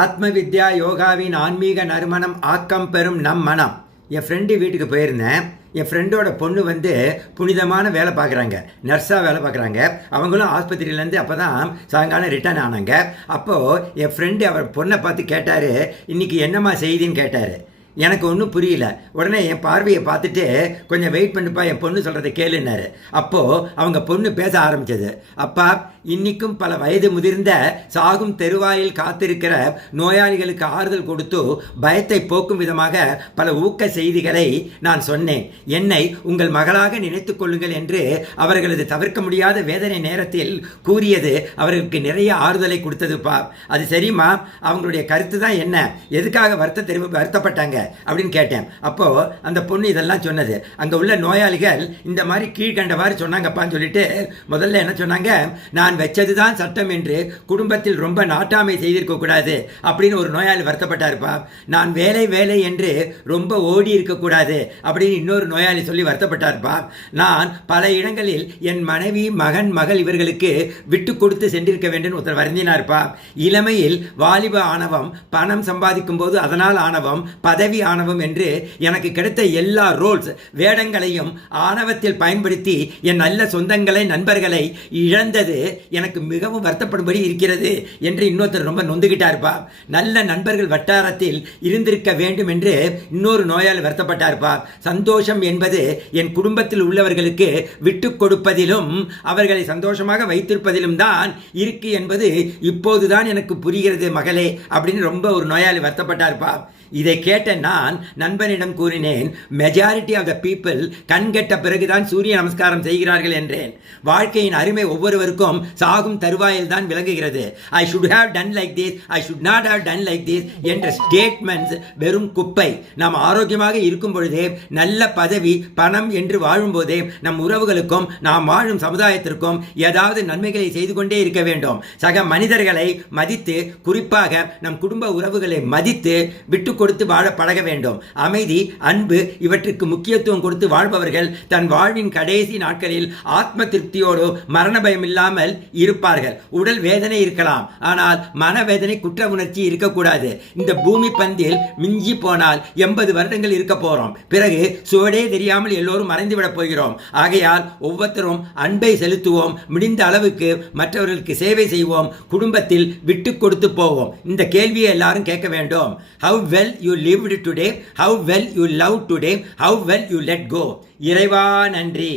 ஆத்ம வித்யா யோகாவின் ஆன்மீக நறுமணம் ஆக்கம் பெறும் நம் மனம். என் ஃப்ரெண்டு வீட்டுக்கு போயிருந்தேன். என் ஃப்ரெண்டோட பொண்ணு புனிதமான வேலை பார்க்குறாங்க, நர்ஸாக வேலை பார்க்குறாங்க. அவங்களும் ஆஸ்பத்திரியிலேருந்து அப்போ தான் சாயங்காலம் ரிட்டர்ன் ஆனாங்க. அப்போது என் ஃப்ரெண்டு அவர் பொண்ணை பார்த்து கேட்டார், இன்றைக்கி என்னம்மா செய்தின்னு கேட்டார். எனக்கு ஒன்றும் புரியல. உடனே என் பார்வையை பார்த்துட்டு கொஞ்சம் வெயிட் பண்ணுப்பா, என் பொண்ணு சொல்கிறத கேளுன்னாரு. அப்போது அவங்க பொண்ணு பேச ஆரம்பித்தது. அப்பா, இன்னைக்கும் பல வயது முதிர்ந்த சாகும் தெருவாயில் காத்திருக்கிற நோயாளிகளுக்கு ஆறுதல் கொடுத்து பயத்தை போக்கும் விதமாக பல ஊக்க செய்திகளை நான் சொன்னேன். என்னை உங்கள் மகளாக நினைத்து கொள்ளுங்கள் என்று அவர்களது தவிர்க்க முடியாத வேதனை நேரத்தில் கூறியது அவர்களுக்கு நிறைய ஆறுதலை கொடுத்ததுப்பா. அது சரிம்மா, அவங்களுடைய கருத்து தான் என்ன, எதுக்காக வருத்தப்பட்டாங்க அப்படின்னு கேட்டேன். அப்போ அந்த பொண்ணு இதெல்லாம் சொன்னது. அங்க உள்ள நோயாளிகள் இந்த மாதிரி கீழ்கண்டவாறு சொன்னாங்கப்பான்னு சொல்லிட்டு முதல்ல என்ன சொன்னாங்க, நான் வச்சதுதான் சட்டம் என்று குடும்பத்தில் ரொம்ப நாட்டாமை செய்திருக்க கூடாது அப்படின்னு ஒரு நோயாளி வருத்தப்பட்டாருப்பா. நான் வேலை வேலை என்று ரொம்ப ஓடி இருக்கக்கூடாது அப்படின்னு இன்னொரு நோயாளி சொல்லி வருத்தப்பட்டாருப்பா. நான் பல இடங்களில் என் மனைவி மகன் மகள் இவர்களுக்கு விட்டு கொடுத்து சென்றிருக்க வேண்டும் ஒருத்தர் வருந்தினார்ப்பா. இளமையில் வாலிப ஆணவம், பணம் சம்பாதிக்கும் போது அதனால் ஆணவம், பதவி ஆணவம் என்று எனக்கு கிடைத்த எல்லா ரோல்ஸ் வேடங்களையும் ஆணவத்தில் பயன்படுத்தி என் நல்ல சொந்தங்களை நண்பர்களை இழந்தது எனக்கு மிகவும் வருத்தப்படும்படி இருக்கிறது என்று இன்னொருத்தர் ரொம்ப நொந்துகிட்டார்ப்பா. நல்ல நண்பர்கள் வட்டாரத்தில் இருந்திருக்க வேண்டும் என்று இன்னொரு நோயாளி வருத்தப்பட்டார்ப்பா. சந்தோஷம் என்பது என் குடும்பத்தில் உள்ளவர்களுக்கு விட்டு கொடுப்பதிலும் அவர்களை சந்தோஷமாக வைத்திருப்பதிலும் தான் இருக்கு என்பது இப்போதுதான் எனக்கு புரிகிறது மகளே அப்படின்னு ரொம்ப ஒரு நோயாளி வருத்தப்பட்டார்ப்பா. இதை கேட்ட நான் நண்பனிடம் கூறினேன், மெஜாரிட்டி ஆஃப் த பீப்புள் கண்கெட்ட பிறகுதான் சூரிய நமஸ்காரம் செய்கிறார்கள் என்றேன். வாழ்க்கையின் அருமை ஒவ்வொருவருக்கும் சாகும் தருவாயில் தான் விளங்குகிறது. I should have done like this, I should not have done like this என்ற ஸ்டேட்மெண்ட்ஸ் வெறும் குப்பை. நாம் ஆரோக்கியமாக இருக்கும் பொழுதே, நல்ல பதவி பணம் என்று வாழும் போதே நம் உறவுகளுக்கும் நாம் வாழும் சமுதாயத்திற்கும் ஏதாவது நன்மைகளை செய்து கொண்டே இருக்க வேண்டும். சக மனிதர்களை மதித்து, குறிப்பாக நம் குடும்ப உறவுகளை மதித்து விட்டு கொடுத்து வாழ பழக வேண்டும். அமைதி, அன்பு இவற்றுக்கு முக்கியத்துவம் கொடுத்து வாழ்பவர்கள் தன் வாழ்வின் கடைசி நாட்களில் ஆத்ம திருப்தியோடு மரண பயம் இல்லாமல் இருப்பார்கள். உடல் வேதனை இருக்கலாம், ஆனால் மனவேதனை குற்ற உணர்ச்சி இருக்கக்கூடாது. இந்த பூமி பந்தில் மிஞ்சி போனால் 80 வருடங்கள் இருக்க போறோம். பிறகு சுவடே தெரியாமல் எல்லோரும் மறைந்துவிட போகிறோம். ஆகையால் ஒவ்வொருத்தரும் அன்பை செலுத்துவோம், முடிந்த அளவுக்கு மற்றவர்களுக்கு சேவை செய்வோம், குடும்பத்தில் விட்டு கொடுத்து போவோம். இந்த கேள்வியை எல்லாரும் கேட்க வேண்டும். How well you lived today, how well you love today, how well you let go. இறைவா நன்றி.